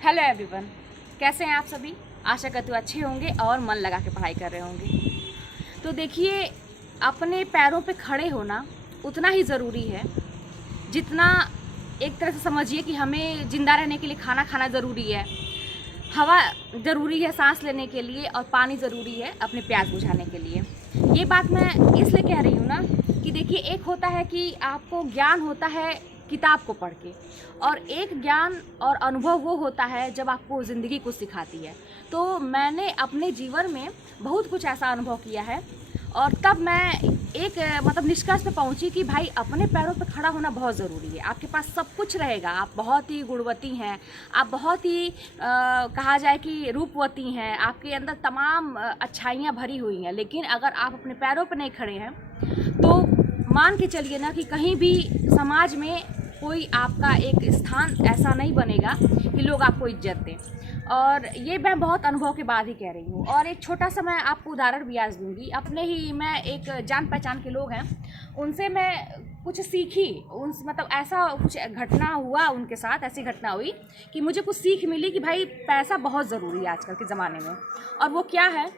Hello everyone, कैसे हैं आप सभी। आशा करती हूँ अच्छे होंगे और मन लगा के पढ़ाई कर रहे होंगे। तो देखिए, अपने पैरों पे खड़े होना उतना ही ज़रूरी है जितना एक तरह से समझिए कि हमें ज़िंदा रहने के लिए खाना खाना ज़रूरी है, हवा ज़रूरी है सांस लेने के लिए, और पानी ज़रूरी है अपने प्यास बुझाने के लिए। ये बात मैं इसलिए कह रही हूँ ना कि देखिए, एक होता है कि आपको ज्ञान होता है किताब को पढ़ के, और एक ज्ञान और अनुभव वो होता है जब आपको ज़िंदगी कुछ सिखाती है। तो मैंने अपने जीवन में बहुत कुछ ऐसा अनुभव किया है, और तब मैं एक निष्कर्ष पे पहुंची कि भाई अपने पैरों पे खड़ा होना बहुत ज़रूरी है। आपके पास सब कुछ रहेगा, आप बहुत ही गुणवती हैं, आप बहुत ही कहा जाए कि रूपवती हैं, आपके अंदर तमाम अच्छाइयाँ भरी हुई हैं, लेकिन अगर आप अपने पैरों पे नहीं खड़े हैं तो मान के चलिए ना कि कहीं भी समाज में कोई आपका एक स्थान ऐसा नहीं बनेगा कि लोग आपको इज्जत दें। और ये मैं बहुत अनुभव के बाद ही कह रही हूँ। और एक छोटा सा मैं आपको उदाहरण भी आज दूँगी। अपने ही मैं एक जान पहचान के लोग हैं, उनसे मैं कुछ सीखी, उन ऐसा कुछ घटना हुआ उनके साथ, ऐसी घटना हुई कि मुझे कुछ सीख मिली कि भाई पैसा बहुत ज़रूरी है आजकल के ज़माने में। और वो क्या है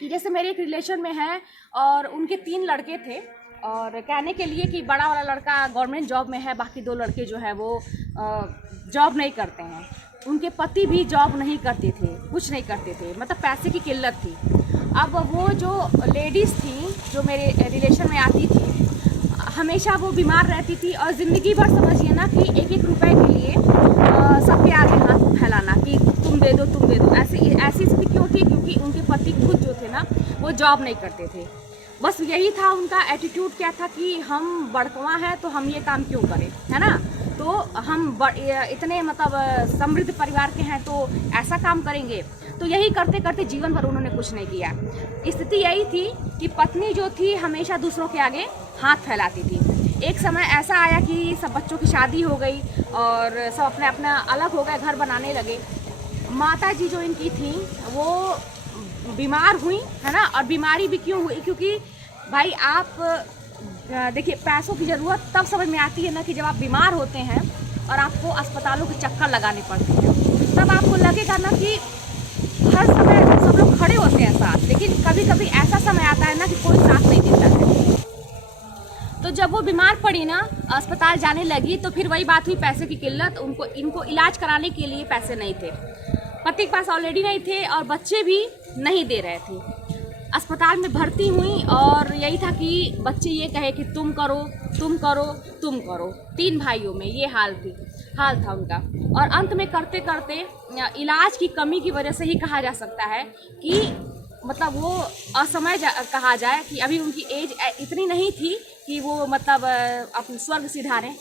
कि जैसे मेरे एक रिलेशन में है और उनके 3 लड़के थे, और कहने के लिए कि बड़ा वाला लड़का गवर्नमेंट जॉब में है, बाकी 2 लड़के जो है वो जॉब नहीं करते हैं। उनके पति भी जॉब नहीं करते थे, कुछ नहीं करते थे, पैसे की किल्लत थी। अब वो जो लेडीज़ थी जो मेरे रिलेशन में आती थी, हमेशा वो बीमार रहती थी, और ज़िंदगी भर समझिए ना कि 1-1 रुपए के लिए सबके आगे हाथ फैलाना कि तुम दे दो तुम दे दो। ऐसी स्थिति क्यों थी? क्योंकि उनके पति खुद जो थे ना वो जॉब नहीं करते थे। बस यही था उनका एटीट्यूड, क्या था कि हम बड़कवा हैं तो हम ये काम क्यों करें, है ना। तो हम इतने समृद्ध परिवार के हैं तो ऐसा काम करेंगे। तो यही करते करते जीवन भर उन्होंने कुछ नहीं किया। स्थिति यही थी कि पत्नी जो थी हमेशा दूसरों के आगे हाथ फैलाती थी। एक समय ऐसा आया कि सब बच्चों की शादी हो गई और सब अपने अपना अलग हो गए, घर बनाने लगे। माता जी जो इनकी थी वो बीमार हुई, है ना। और बीमारी भी क्यों हुई? क्योंकि भाई आप देखिए, पैसों की ज़रूरत तब समझ में आती है ना कि जब आप बीमार होते हैं और आपको अस्पतालों के चक्कर लगाने पड़ते हैं, तब आपको लगेगा ना कि हर समय सब लोग खड़े होते हैं साथ, लेकिन कभी कभी ऐसा समय आता है ना कि कोई साथ नहीं देता है। तो जब वो बीमार पड़ी ना, अस्पताल जाने लगी, तो फिर वही बात हुई, पैसे की किल्लत। इनको इलाज कराने के लिए पैसे नहीं थे, पति के पास ऑलरेडी नहीं थे, और बच्चे भी नहीं दे रहे थे। अस्पताल में भर्ती हुई, और यही था कि बच्चे ये कहे कि तुम करो तुम करो तुम करो। 3 भाइयों में ये हाल था उनका। और अंत में करते करते इलाज की कमी की वजह से ही कहा जा सकता है कि वो असमय कहा जाए कि अभी उनकी एज इतनी नहीं थी कि वो अपने स्वर्ग सिधारें,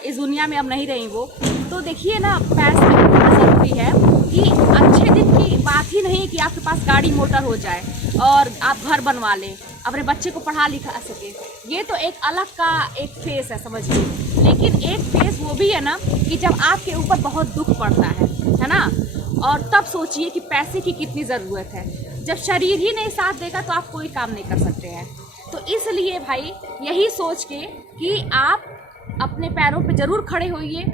इस दुनिया में अब नहीं रही वो। तो देखिए ना, पैसे इतना ज़रूरी है कि अच्छे दिन की बात ही नहीं कि आपके पास गाड़ी मोटर हो जाए और आप घर बनवा लें, अपने बच्चे को पढ़ा लिखा सके। ये तो एक अलग का एक फेस है, समझिए। लेकिन एक फेस वो भी है ना कि जब आपके ऊपर बहुत दुख पड़ता है ना, और तब सोचिए कि पैसे की कितनी ज़रूरत है। जब शरीर ही नहीं साथ देगा तो आप कोई काम नहीं कर सकते हैं। तो इसलिए भाई यही सोच के कि आप अपने पैरों पे ज़रूर खड़े होइए,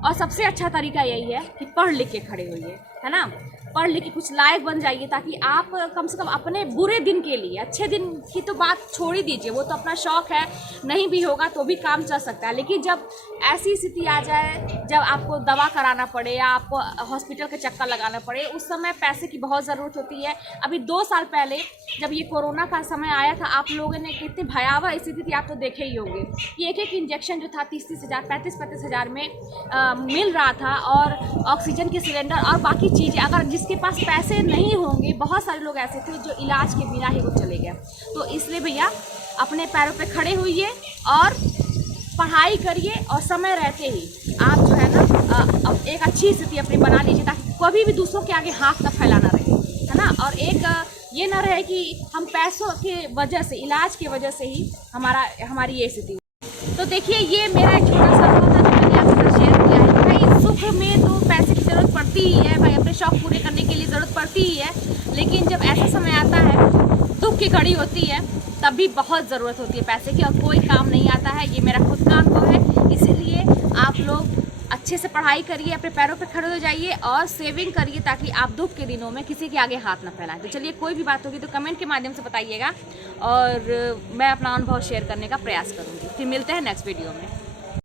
और सबसे अच्छा तरीका यही है कि पढ़ लिख के खड़े होइए, है ना। पढ़ लिख के कुछ लायक बन जाइए, ताकि आप कम से कम अपने बुरे दिन के लिए, अच्छे दिन की तो बात छोड़ ही दीजिए, वो तो अपना शौक़ है, नहीं भी होगा तो भी काम चल सकता है। लेकिन जब ऐसी स्थिति आ जाए जब आपको दवा कराना पड़े या आपको हॉस्पिटल के चक्कर लगाना पड़े, उस समय पैसे की बहुत ज़रूरत होती है। अभी 2 साल पहले जब ये कोरोना का समय आया था, आप लोगों ने कितनी भयावह स्थिति थी आप तो देखे ही होंगे कि एक इंजेक्शन जो था 30-30 हज़ार 35-35 हज़ार में मिल रहा था, और ऑक्सीजन के सिलेंडर और बाकी चीज़ें। अगर जिसके पास पैसे नहीं होंगे, बहुत सारे लोग ऐसे थे जो इलाज के बिना ही वो चले गए। तो इसलिए भैया अपने पैरों पे खड़े होइए और पढ़ाई करिए, और समय रहते ही आप जो है ना एक अच्छी स्थिति अपनी बना लीजिए, ताकि कभी भी दूसरों के आगे हाथ ना फैलाना रहे, है ना। और एक ये ना रहे कि हम पैसों के वजह से, इलाज की वजह से ही हमारी ये स्थिति। तो देखिए, ये मेरा एक छोटा सा अनुभव था जो मैंने आपके साथ शेयर किया है। भाई सुख में तो पैसे की ज़रूरत पड़ती ही है, भाई अपने शौक़ पूरे करने के लिए ज़रूरत पड़ती ही है, लेकिन जब ऐसा समय आता है, दुख की घड़ी होती है, तब भी बहुत ज़रूरत होती है पैसे की, और कोई काम नहीं आता है। ये मेरा खुद का अनुभव है। इसीलिए आप लोग अच्छे अच्छे से पढ़ाई करिए, अपने पैरों पे खड़े हो जाइए और सेविंग करिए ताकि आप दुख के दिनों में किसी के आगे हाथ ना फैलाएं। तो चलिए, कोई भी बात होगी तो कमेंट के माध्यम से बताइएगा और मैं अपना अनुभव शेयर करने का प्रयास करूँगी। फिर मिलते हैं नेक्स्ट वीडियो में।